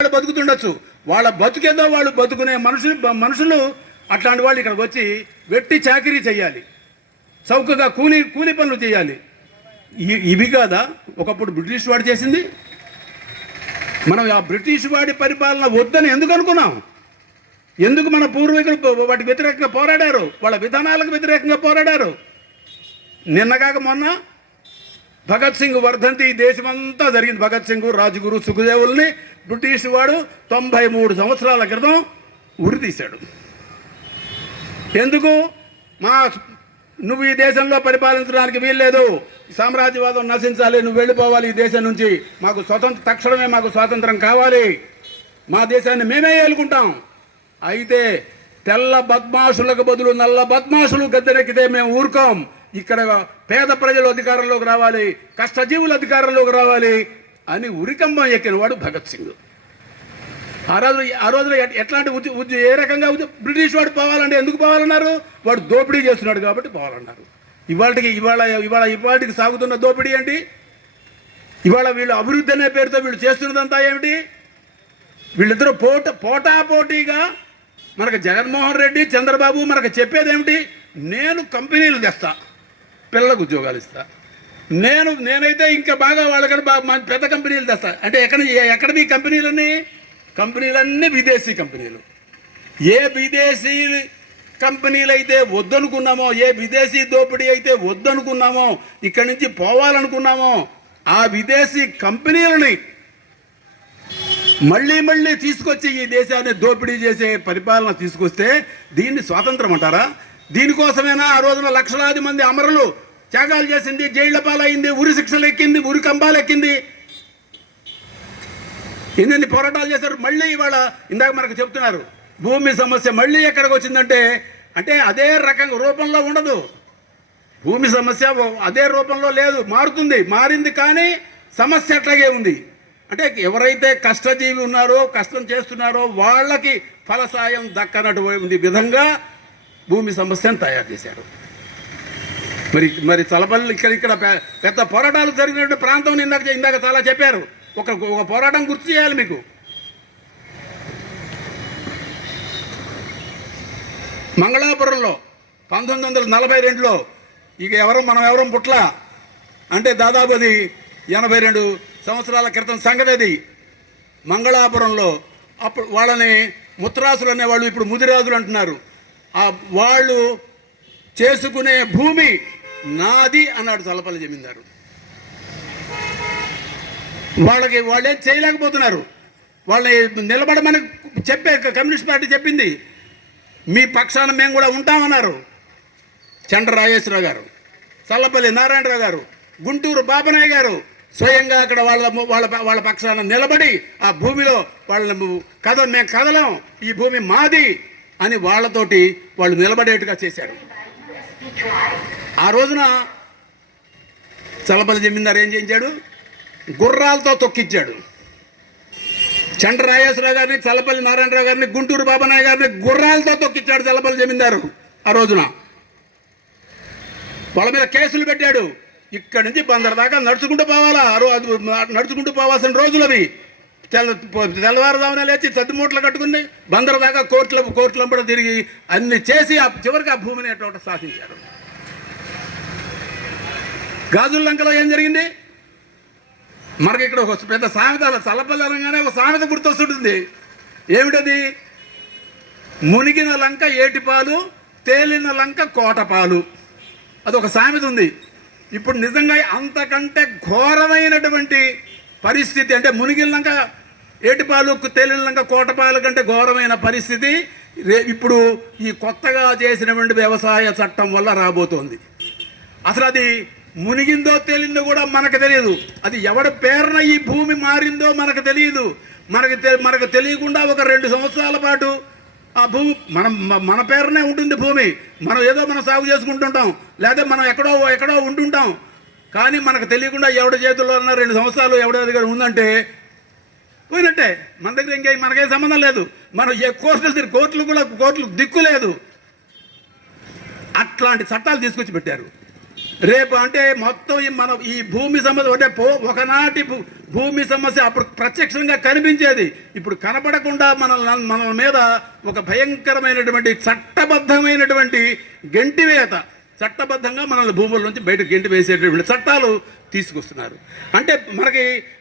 వాళ్ళు బతుకుతుండొచ్చు, వాళ్ళ బతుకేదో వాళ్ళు బతుకునే మనుషులు అట్లాంటి వాళ్ళు ఇక్కడికి వచ్చి వెట్టి చాకిరీ చేయాలి, చౌకగా కూలి పనులు చేయాలి. ఇవి కాదా ఒకప్పుడు బ్రిటిష్ వాడు చేసింది? మనం ఆ బ్రిటిష్ వాడి పరిపాలన వద్దని ఎందుకు అనుకున్నాం? ఎందుకు మన పూర్వీకులు వాటికి వ్యతిరేకంగా పోరాడారు, వాళ్ళ విధానాలకు వ్యతిరేకంగా పోరాడారు. నిన్నగాక మొన్న భగత్ సింగ్ వర్ధంతి దేశమంతా జరిగింది. భగత్ సింగ్, రాజ్గురు, సుఖదేవుల్ని బ్రిటిష్ వాడు 93 సంవత్సరాల క్రితం ఉరి తీశాడు. ఎందుకు? నువ్వు ఈ దేశంలో పరిపాలించడానికి వీల్లేదు, సామ్రాజ్యవాదం నశించాలి, నువ్వు వెళ్ళిపోవాలి ఈ దేశం నుంచి, మాకు తక్షణమే మాకు స్వాతంత్రం కావాలి, మా దేశాన్ని మేమే ఏలుకుంటాం. అయితే తెల్ల బద్మాషులకు బదులు నల్ల బద్మాషులు గద్దెనెక్కితే మేము ఊరుకోం, ఇక్కడ పేద ప్రజలు అధికారంలోకి రావాలి, కష్టజీవులు అధికారంలోకి రావాలి అని ఉరికంబం ఎక్కినవాడు భగత్ సింగ్. ఆ రోజున ఎట్లాంటి ఏ రకంగా బ్రిటిష్ వాడు పోవాలంటే ఎందుకు పోవాలన్నారు? వాడు దోపిడీ చేస్తున్నాడు కాబట్టి పోవాలన్నారు. ఇవాళకి సాగుతున్న దోపిడీ ఏంటి? ఇవాళ వీళ్ళు అభివృద్ధి అనే పేరుతో వీళ్ళు చేస్తున్నదంతా ఏమిటి? వీళ్ళిద్దరూ పోటాపోటీగా మనకు జగన్మోహన్ రెడ్డి, చంద్రబాబు మనకు చెప్పేది ఏమిటి? నేను కంపెనీలు తెస్తా, పిల్లలకు ఉద్యోగాలు ఇస్తా, నేనైతే ఇంకా బాగా వాళ్ళకన్నా పెద్ద కంపెనీలు తెస్తా. అంటే ఎక్కడ మీ కంపెనీలన్నీ విదేశీ కంపెనీలు. ఏ విదేశీ కంపెనీలు అయితే వద్దనుకున్నామో, ఏ విదేశీ దోపిడీ అయితే వద్దనుకున్నామో, ఇక్కడి నుంచి పోవాలనుకున్నామో, ఆ విదేశీ కంపెనీలని మళ్ళీ తీసుకొచ్చి ఈ దేశాన్ని దోపిడీ చేసే పరిపాలన తీసుకొస్తే దీన్ని స్వాతంత్రం అంటారా? దీనికోసమేనా ఆ రోజున లక్షలాది మంది అమరులు త్యాగాలు చేసింది, జైళ్ల పాలైంది, ఉరి శిక్షలు ఎక్కింది, ఉరి కంబాలు ఎక్కింది, ఎన్ని పోరాటాలు చేశారు? మళ్ళీ ఇవాళ ఇందాక మనకు చెప్తున్నారు భూమి సమస్య మళ్ళీ ఎక్కడికి వచ్చిందంటే అదే రకంగా రూపంలో ఉండదు. భూమి సమస్య అదే రూపంలో లేదు, మారింది కానీ సమస్య అట్లాగే ఉంది. అంటే ఎవరైతే కష్టజీవి ఉన్నారో, కష్టం చేస్తున్నారో వాళ్ళకి ఫలసాయం దక్కనటువంటి విధంగా భూమి సమస్యను తయారు చేశారు. మరి చలపల్లి ఇక్కడ పెద్ద పోరాటాలు జరిగినటువంటి ప్రాంతం ఇందాక చాలా చెప్పారు. ఒక పోరాటం గుర్తు చేయాలి మీకు. మంగళాపురంలో 1942లో ఇక మనం ఎవరం పుట్ల అంటే దాదాపు అది 82 సంవత్సరాల క్రితం సంగతి. అది మంగళాపురంలో అప్పుడు వాళ్ళని ముత్తరాసులు అనేవాళ్ళు ఇప్పుడు ముదిరాజులు అంటున్నారు. వాళ్ళు చేసుకునే భూమి నాది అన్నాడు చల్లపల్లి జమీందారు. వాళ్ళేం చేయలేకపోతున్నారు. వాళ్ళని నిలబడమని కమ్యూనిస్ట్ పార్టీ చెప్పింది. మీ పక్షాన మేము కూడా ఉంటామన్నారు. చండ్ర రాజేశ్వరరావు గారు, చల్లపల్లి నారాయణరావు గారు, గుంటూరు బాబనాయ్ గారు స్వయంగా అక్కడ వాళ్ళ పక్షాన నిలబడి ఆ భూమిలో మేము కదలం, ఈ భూమి మాది అని వాళ్ళతోటి వాళ్ళు నిలబడేట్టుగా చేశారు. ఆ రోజున చల్లపల్లి జమీందారు ఏం చేయించాడు? గుర్రాలతో తొక్కిచ్చాడు. చండ్ర రాజేశ్వరరావు గారిని, చల్లపల్లి నారాయణరావు గారిని, గుంటూరు బాబనాయ్ గారిని గుర్రాలతో తొక్కిచ్చాడు చల్లపల్లి జమీందారు. ఆ రోజున వాళ్ళ మీద కేసులు పెట్టాడు. ఇక్కడి నుంచి బందర్ దాకా నడుచుకుంటూ పోవాలా? నడుచుకుంటూ పోవాల్సిన రోజులు అవి. తెల్లవారుదామనే లేచి సద్దుమూటలు కట్టుకుని బందర్ దాకా కోర్టులంబడ తిరిగి అన్ని చేసి చివరికి ఆ భూమిని ఎట్లా సాధించారు. గాజుల లంకలో ఏం జరిగింది? మనకి ఇక్కడ ఒక పెద్ద సామెత, చల్లపల్లి అనగానే ఒక సామెత గుర్తొస్తుంటుంది. ఏమిటది? మునిగిన లంక ఏటిపాలు, తేలిన లంక కోటపాలు. అదొక సామెత ఉంది. ఇప్పుడు నిజంగా అంతకంటే ఘోరమైనటువంటి పరిస్థితి, అంటే మునిగిన లంక ఏటిపాలు, తేలిన లంక కోటపాలు కంటే ఘోరమైన పరిస్థితి ఇప్పుడు ఈ కొత్తగా చేసినటువంటి వ్యవసాయ చట్టం వల్ల రాబోతోంది. అసలు అది మునిగిందో తేలిందో కూడా మనకు తెలియదు. అది ఎవరి పేరున ఈ భూమి మారిందో మనకు తెలియదు. మనకు తెలియకుండా ఒక 2 సంవత్సరాల పాటు ఆ భూమి మన పేరునే ఉంటుంది. భూమి మనం సాగు చేసుకుంటుంటాం, లేదా మనం ఎక్కడో ఉంటుంటాం. కానీ మనకు తెలియకుండా ఎవడి చేతుల్లో 2 సంవత్సరాలు ఎవడి దగ్గర ఉందంటే పోయినట్టే. మన దగ్గర మనకేం సంబంధం లేదు. మనం ఏ కోర్టులు దిక్కు లేదు. అట్లాంటి చట్టాలు తీసుకొచ్చి పెట్టారు. రేపు అంటే మొత్తం ఈ భూమి సమస్య అంటే ఒకనాటి భూమి సమస్య అప్పుడు ప్రత్యక్షంగా కనిపించేది, ఇప్పుడు కనపడకుండా మన మీద ఒక భయంకరమైనటువంటి చట్టబద్ధమైనటువంటి గెంటివేత, చట్టబద్ధంగా మనల్ని భూముల నుంచి బయటకు గెంటి వేసేటటువంటి చట్టాలు తీసుకొస్తున్నారు. అంటే మనకి